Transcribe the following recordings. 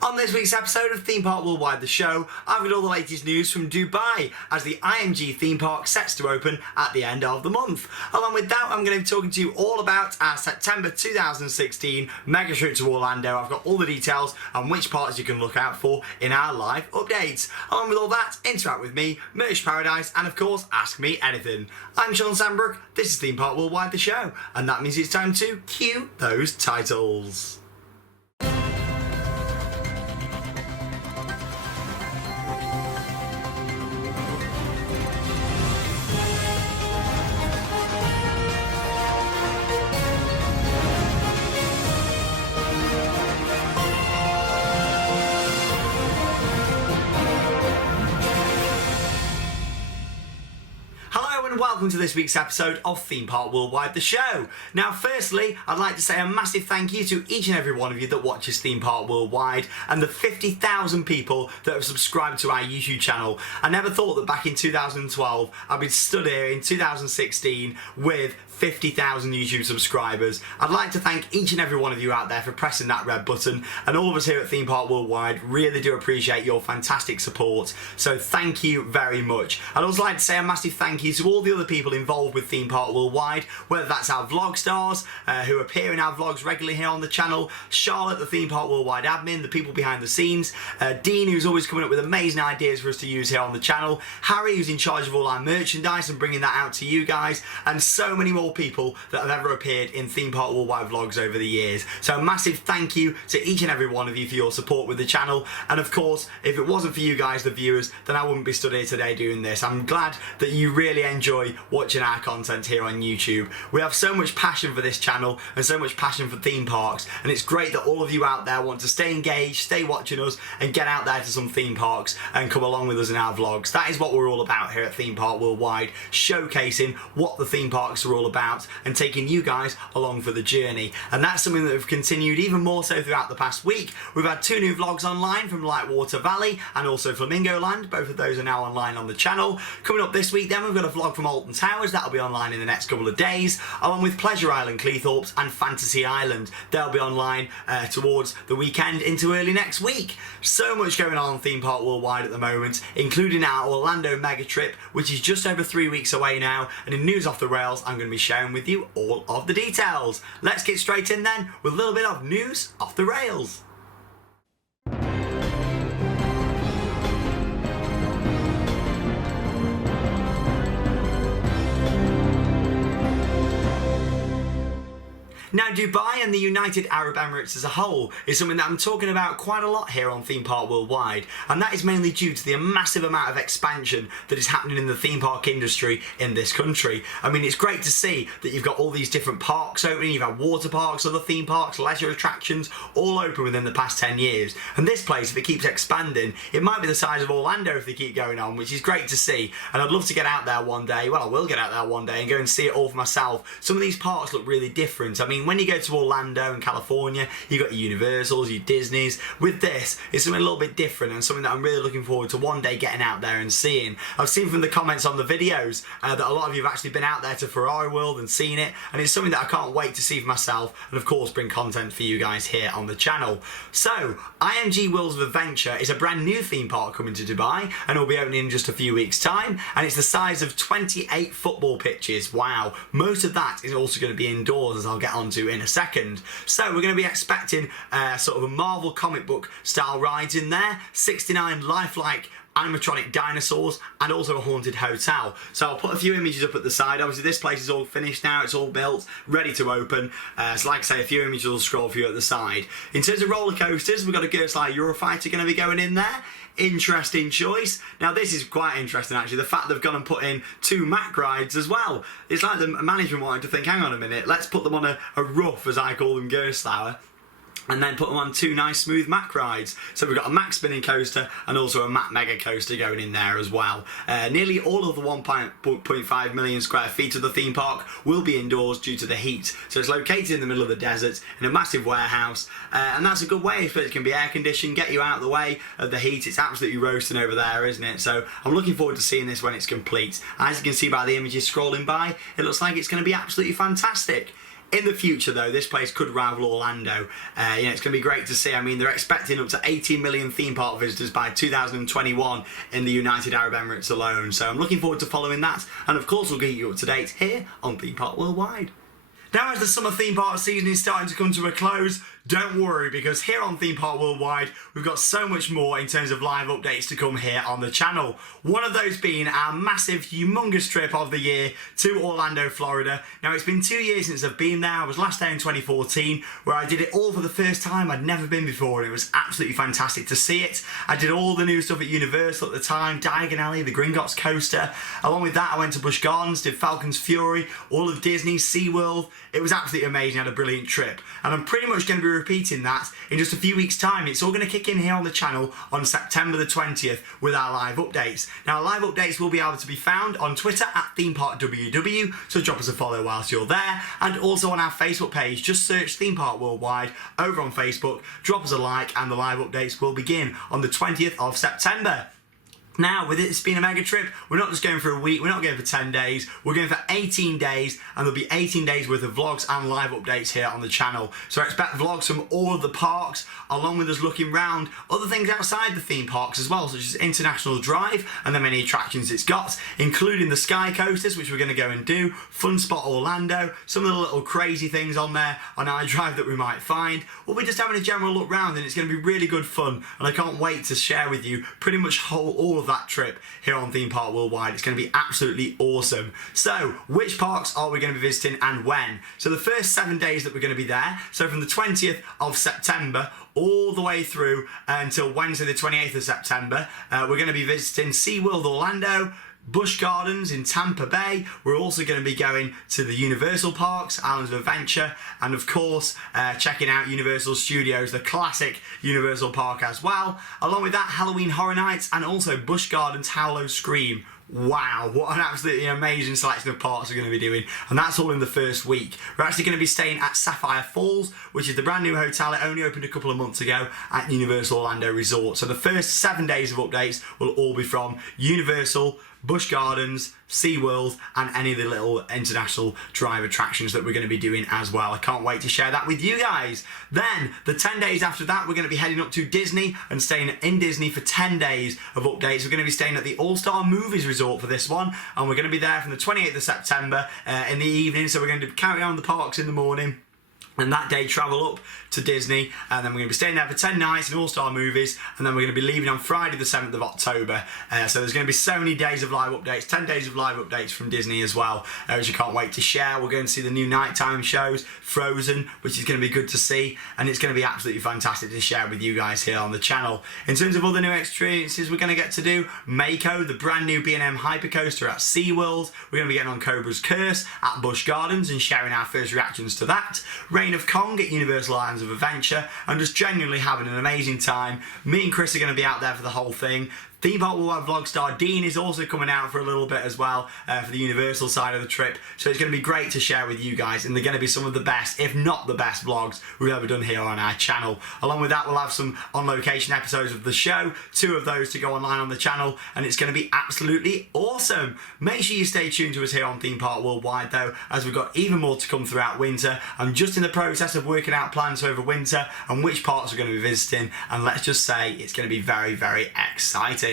On this week's episode of Theme Park Worldwide, the show, I've got all the latest news from Dubai as the IMG theme park sets to open at the end of the month. Along with that, I'm going to be talking to you all about our September 2016 mega trip to Orlando. I've got all the details on which parts you can look out for in our live updates. Along with all that, interact with me, Merch Paradise, and of course, ask me anything. I'm Shawn Sanbrooke, this is Theme Park Worldwide, the show, and that means it's time to cue those titles. Welcome to this week's episode of Theme Park Worldwide, the show. Now, firstly, I'd like to say a massive thank you to each and every one of you that watches Theme Park Worldwide and the 50,000 people that have subscribed to our YouTube channel. I never thought that back in 2012 I'd be stood here in 2016 with 50,000 YouTube subscribers. I'd like to thank each and every one of you out there for pressing that red button, and all of us here at Theme Park Worldwide really do appreciate your fantastic support, so thank you very much. I'd also like to say a massive thank you to all the other people involved with Theme Park Worldwide, whether that's our vlog stars who appear in our vlogs regularly here on the channel, Charlotte, the Theme Park Worldwide admin, the people behind the scenes, Dean, who's always coming up with amazing ideas for us to use here on the channel, Harry, who's in charge of all our merchandise and bringing that out to you guys, and so many more people that have ever appeared in Theme Park Worldwide vlogs over the years. So a massive thank you to each and every one of you for your support with the channel, and of course, if it wasn't for you guys, the viewers, then I wouldn't be stood here today doing this. I'm glad that you really enjoy watching our content here on YouTube. We have so much passion for this channel and so much passion for theme parks, and it's great that all of you out there want to stay engaged, stay watching us, and get out there to some theme parks and come along with us in our vlogs. That is what we're all about here at Theme Park Worldwide, showcasing what the theme parks are all about and taking you guys along for the journey. And that's something that we've continued even more so throughout the past week. We've had 2 new vlogs online from Lightwater Valley and also Flamingo Land. Both of those are now online on the channel. Coming up this week then, we've got a vlog from Alton Towers. That'll be online in the next couple of days, along with Pleasure Island, Cleethorpes and Fantasy Island. They'll be online towards the weekend into early next week. So much going on Theme Park Worldwide at the moment, including our Orlando mega trip, which is just over 3 weeks away now. And in News Off the Rails, I'm going to be sharing with you all of the details. Let's get straight in then with a little bit of News Off the Rails. Now, Dubai and the United Arab Emirates as a whole is something that I'm talking about quite a lot here on Theme Park Worldwide, and that is mainly due to the massive amount of expansion that is happening in the theme park industry in this country. I mean, it's great to see that you've got all these different parks opening. You've had water parks, other theme parks, leisure attractions, all open within the past 10 years. And this place, if it keeps expanding, it might be the size of Orlando if they keep going on, which is great to see. And I'd love to get out there one day. Well, I will get out there one day and go and see it all for myself. Some of these parks look really different. I mean, when you go to Orlando and California, you've got your Universals, your Disneys. With this, it's something a little bit different and something that I'm really looking forward to one day getting out there and seeing. I've seen from the comments on the videos that a lot of you have actually been out there to Ferrari World and seen it, and it's something that I can't wait to see for myself and of course bring content for you guys here on the channel. So, IMG Worlds of Adventure is a brand new theme park coming to Dubai and will be opening in just a few weeks time, and it's the size of 28 football pitches. Wow, most of that is also going to be indoors, as I'll get onto in a second. So we're going to be expecting sort of a Marvel comic book style rides in there, 69 lifelike animatronic dinosaurs, and also a haunted hotel. So I'll put a few images up at the side. Obviously this place is all finished now, it's all built, ready to open. So like I say, a few images will scroll for you at the side. In terms of roller coasters, we've got a Gerstlauer Eurofighter going to be going in there. Interesting choice. Now this is quite interesting actually, the fact they've gone and put in 2 Mack rides as well. It's like the management wanted to think, hang on a minute, let's put them on a rough, as I call them, Gerstlauer, and then put them on 2 nice smooth Mack rides. So we've got a Mack spinning coaster and also a Mack mega coaster going in there as well. Nearly all of the 1.5 million square feet of the theme park will be indoors due to the heat. So it's located in the middle of the desert in a massive warehouse, and that's a good way, if it can be air conditioned, get you out of the way of the heat. It's absolutely roasting over there, isn't it? So I'm looking forward to seeing this when it's complete. As you can see by the images scrolling by, it looks like it's going to be absolutely fantastic. In the future, though, this place could rival Orlando. It's going to be great to see. I mean, they're expecting up to 18 million theme park visitors by 2021 in the United Arab Emirates alone. So I'm looking forward to following that. And of course, we'll get you up to date here on Theme Park Worldwide. Now, as the summer theme park season is starting to come to a close, don't worry, because here on Theme Park Worldwide, we've got so much more in terms of live updates to come here on the channel. One of those being our massive, humongous trip of the year to Orlando, Florida. Now, it's been 2 years since I've been there. I was last there in 2014, where I did it all for the first time. I'd never been before, and it was absolutely fantastic to see it. I did all the new stuff at Universal at the time, Diagon Alley, the Gringotts Coaster. Along with that, I went to Busch Gardens, did Falcon's Fury, all of Disney, SeaWorld. It was absolutely amazing. I had a brilliant trip. And I'm pretty much going to be repeating that in just a few weeks' time. It's all going to kick in here on the channel on September the 20th with our live updates. Now, live updates will be able to be found on Twitter at ThemeParkWW, so drop us a follow whilst you're there, and also on our Facebook page. Just search Theme Park Worldwide over on Facebook, drop us a like, and the live updates will begin on the 20th of September. Now, with it being a mega trip, we're not just going for a week, we're not going for 10 days, we're going for 18 days, and there'll be 18 days worth of vlogs and live updates here on the channel. So expect vlogs from all of the parks, along with us looking around other things outside the theme parks as well, such as International Drive and the many attractions it's got, including the Sky Coasters, which we're going to go and do, Fun Spot Orlando, some of the little crazy things on there on our drive that we might find. We'll be just having a general look round, and it's going to be really good fun, and I can't wait to share with you pretty much all of that trip here on Theme Park Worldwide. It's going to be absolutely awesome. So, which parks are we going to be visiting and when? So the first 7 days that we're going to be there, so from the 20th of September all the way through until Wednesday the 28th of September, we're going to be visiting SeaWorld Orlando, Busch Gardens in Tampa Bay. We're also going to be going to the Universal Parks, Islands of Adventure, and of course checking out Universal Studios, the classic Universal Park as well. Along with that, Halloween Horror Nights, and also Busch Gardens Howlow Scream. Wow, what an absolutely amazing selection of parks we're going to be doing, and that's all in the first week. We're actually going to be staying at Sapphire Falls, which is the brand new hotel. It only opened a couple of months ago at Universal Orlando Resort. So the first 7 days of updates will all be from Universal, Busch Gardens, SeaWorld, and any of the little International Drive attractions that we're going to be doing as well. I can't wait to share that with you guys. Then, the 10 days after that, we're going to be heading up to Disney and staying in Disney for 10 days of updates. We're going to be staying at the All-Star Movies Resort for this one, and we're going to be there from the 28th of September in the evening, so we're going to carry on the parks in the morning, and that day travel up to Disney, and then we're going to be staying there for 10 nights in All-Star Movies, and then we're going to be leaving on Friday the 7th of October. So there's going to be so many days of live updates, 10 days of live updates from Disney as well, which I can't wait to share. We're going to see the new nighttime shows, Frozen, which is going to be good to see, and it's going to be absolutely fantastic to share with you guys here on the channel. In terms of other new experiences, we're going to get to do Mako, the brand new B&M Hypercoaster at SeaWorld. We're going to be getting on Cobra's Curse at Busch Gardens and sharing our first reactions to that. Reign of Kong at Universal Islands of Adventure, and just genuinely having an amazing time. Me and Chris are going to be out there for the whole thing. Theme Park Worldwide vlog star Dean is also coming out for a little bit as well for the Universal side of the trip. So it's going to be great to share with you guys, and they're going to be some of the best, if not the best, vlogs we've ever done here on our channel. Along with that, we'll have some on-location episodes of the show, 2 of those to go online on the channel, and it's going to be absolutely awesome. Make sure you stay tuned to us here on Theme Park Worldwide though, as we've got even more to come throughout winter. I'm just in the process of working out plans over winter and which parts we're going to be visiting, and let's just say it's going to be very, very exciting.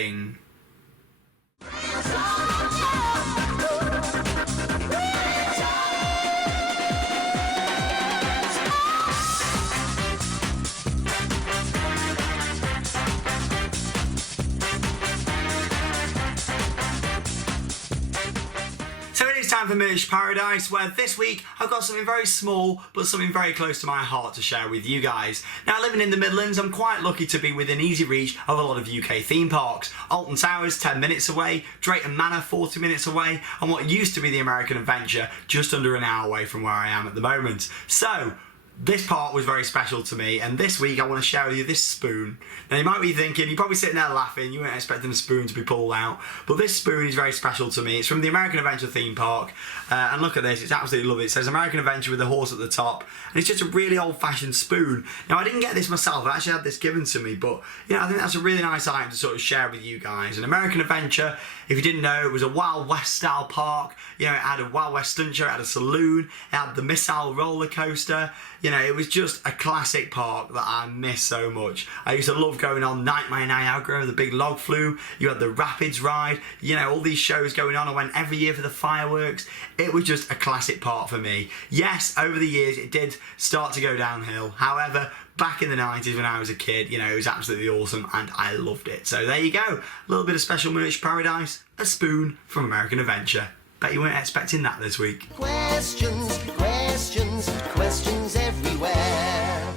So it is time for Merch Paradise, where this week I've got something very small but something very close to my heart to share with you guys. Now, living in the Midlands, I'm quite lucky to be within easy reach of a lot of UK theme parks. Alton Towers 10 minutes away, Drayton Manor 40 minutes away, and what used to be the American Adventure just under an hour away from where I am at the moment. So This part was very special to me, and this week I want to share with you this spoon. Now you might be thinking, you're probably sitting there laughing, you weren't expecting a spoon to be pulled out, but this spoon is very special to me. It's from the American Adventure theme park, and look at this, it's absolutely lovely. It says American Adventure with a horse at the top, and it's just a really old-fashioned spoon. Now I didn't get this myself, I actually had this given to me, but you know, I think that's a really nice item to sort of share with you guys. An American Adventure, if you didn't know, it was a Wild West style park. You know, it had a Wild West stunt show, it had a saloon, it had the missile roller coaster. You know, it was just a classic park that I miss so much. I used to love going on Nightmare Niagara, the big log flume. You had the Rapids ride. You know, all these shows going on. I went every year for the fireworks. It was just a classic park for me. Yes, over the years it did start to go downhill. However, back in the 90s when I was a kid, you know, it was absolutely awesome and I loved it. So there you go. A little bit of special merch paradise. A spoon from American Adventure. Bet you weren't expecting that this week. Questions, questions, questions everywhere.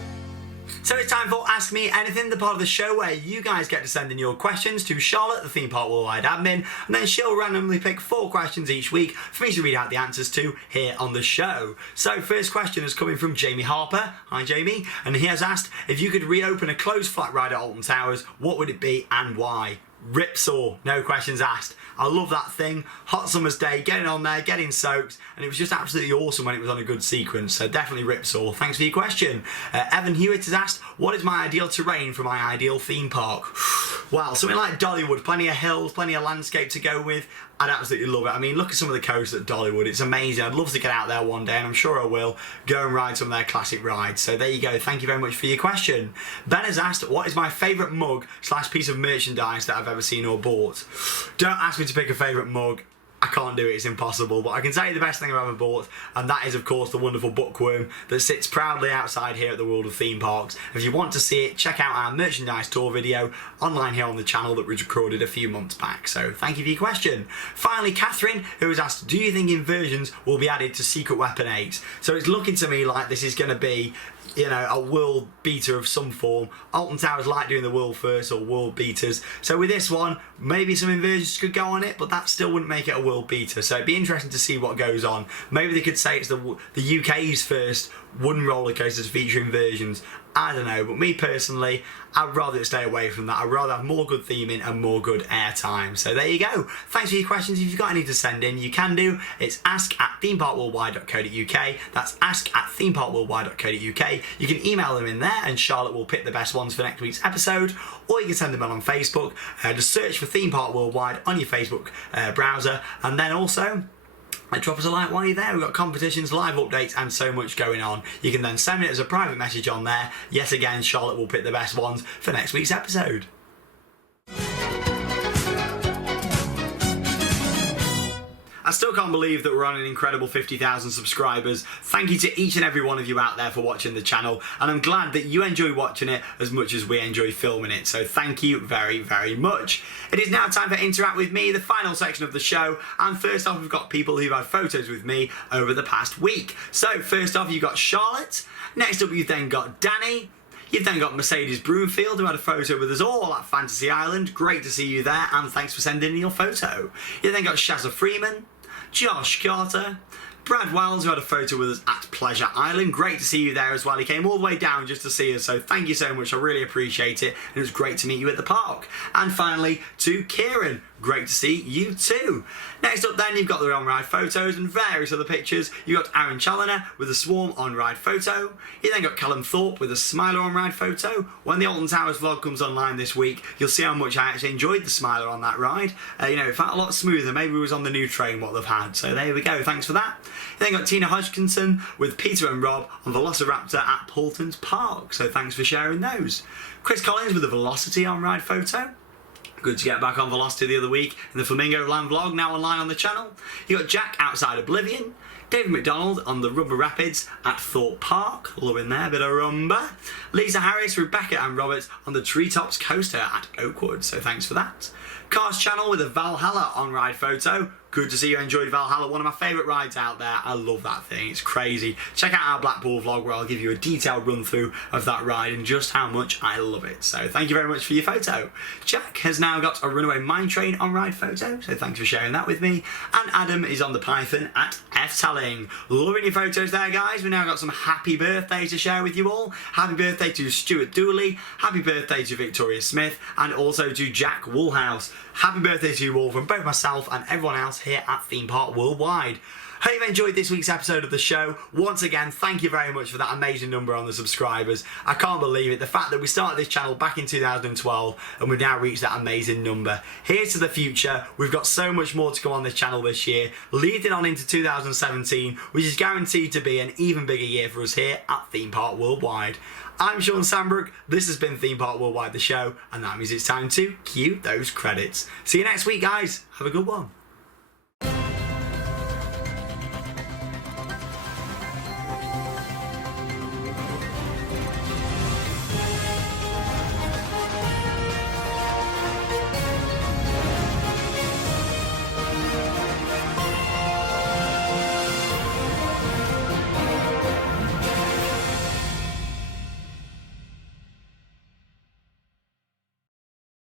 So it's time for Ask Me Anything, the part of the show where you guys get to send in your questions to Charlotte, the Theme Park Worldwide admin, and then she'll randomly pick 4 questions each week for me to read out the answers to here on the show. So first question is coming from Jamie Harper. Hi Jamie. And he has asked, if you could reopen a closed flat ride at Alton Towers, what would it be and why? Ripsaw, no questions asked. I love that thing. Hot summer's day, getting on there, getting soaked, and it was just absolutely awesome when it was on a good sequence. So definitely Ripsaw. Thanks for your question. Evan Hewitt has asked, what is my ideal terrain for my ideal theme park? Well, something like Dollywood, plenty of hills, plenty of landscape to go with. I'd absolutely love it. I mean, look at some of the coast at Dollywood. It's amazing. I'd love to get out there one day, and I'm sure I will, go and ride some of their classic rides. So there you go. Thank you very much for your question. Ben has asked, what is my favourite mug / piece of merchandise that I've ever seen or bought? Don't ask me to pick a favourite mug. I can't do it, it's impossible, but I can tell you the best thing I've ever bought, and that is of course the wonderful bookworm that sits proudly outside here at the World of Theme Parks. If you want to see it, check out our merchandise tour video online here on the channel that was recorded a few months back. So thank you for your question. Finally, Catherine, who has asked, do you think inversions will be added to Secret Weapon 8? So it's looking to me like this is going to be, you know, a world beater of some form. Alton Towers like doing the world first or world beaters. So with this one, maybe some inversions could go on it, but that still wouldn't make it a world beater. So it'd be interesting to see what goes on. Maybe they could say it's the UK's first wooden roller coasters featuring inversions. I don't know, but me personally, I'd rather stay away from that. I'd rather have more good theming and more good airtime. So there you go. Thanks for your questions. If you've got any to send in, you can do. It's ask@themeparkworldwide.co.uk. That's ask@themeparkworldwide.co.uk. You can email them in there and Charlotte will pick the best ones for next week's episode, or you can send them on Facebook. Just search for Theme Park Worldwide on your Facebook browser, and then also drop us a like while you're there. We've got competitions, live updates and so much going on. You can then send it as a private message on there. Yet again, Charlotte will pick the best ones for next week's episode. I still can't believe that we're on an incredible 50,000 subscribers. Thank you to each and every one of you out there for watching the channel, and I'm glad that you enjoy watching it as much as we enjoy filming it, so thank you very, very much. It is now time for Interact With Me, the final section of the show, and first off we've got people who've had photos with me over the past week. So first off you've got Charlotte, next up you've then got Danny, you've then got Mercedes Broomfield, who had a photo with us all at Fantasy Island. Great to see you there, and thanks for sending in your photo. You've then got Shazza Freeman, Josh Carter, Brad Wells, who had a photo with us at Pleasure Island. Great to see you there as well. He came all the way down just to see us, so thank you so much. I really appreciate it, and it was great to meet you at the park. And finally, to Kieran. Great to see you too. Next up then, you've got the on-ride photos and various other pictures. You've got Aaron Challoner with a Swarm on-ride photo. You then got Callum Thorpe with a Smiler on-ride photo. When the Alton Towers vlog comes online this week, you'll see how much I actually enjoyed the Smiler on that ride. You know, it felt a lot smoother. Maybe it was on the new train what they've had. So there we go. Thanks for that. You then got Tina Hodgkinson with Peter and Rob on Velociraptor at Paulton's Park. So thanks for sharing those. Chris Collins with a Velocity on-ride photo. Good to get back on Velocity the other week in the Flamingo Land vlog, now online on the channel. You got Jack outside Oblivion, David McDonald on the Rubber Rapids at Thorpe Park, loving there, bit of rumba. Lisa Harris, Rebecca and Robert on the Treetops Coaster at Oakwood, so thanks for that. Cars channel with a Valhalla on-ride photo. Good to see you enjoyed Valhalla, one of my favourite rides out there. I love that thing, it's crazy. Check out our Blackpool vlog where I'll give you a detailed run through of that ride and just how much I love it. So thank you very much for your photo. Jack has now got a runaway mine train on-ride photo, so thanks for sharing that with me. And Adam is on the Python at F-Telling. Loving your photos there, guys. We now got some happy birthdays to share with you all. Happy birthday to Stuart Dooley, happy birthday to Victoria Smith, and also to Jack Woolhouse. Happy birthday to you all from both myself and everyone else here at Theme Park Worldwide. Hope you've enjoyed this week's episode of the show. Once again, thank you very much for that amazing number on the subscribers. I can't believe it. The fact that we started this channel back in 2012 and we've now reached that amazing number. Here's to the future. We've got so much more to come on this channel this year, leading on into 2017, which is guaranteed to be an even bigger year for us here at Theme Park Worldwide. I'm Shawn Sanbrooke, this has been Theme Park Worldwide, the show, and that means it's time to cue those credits. See you next week, guys. Have a good one.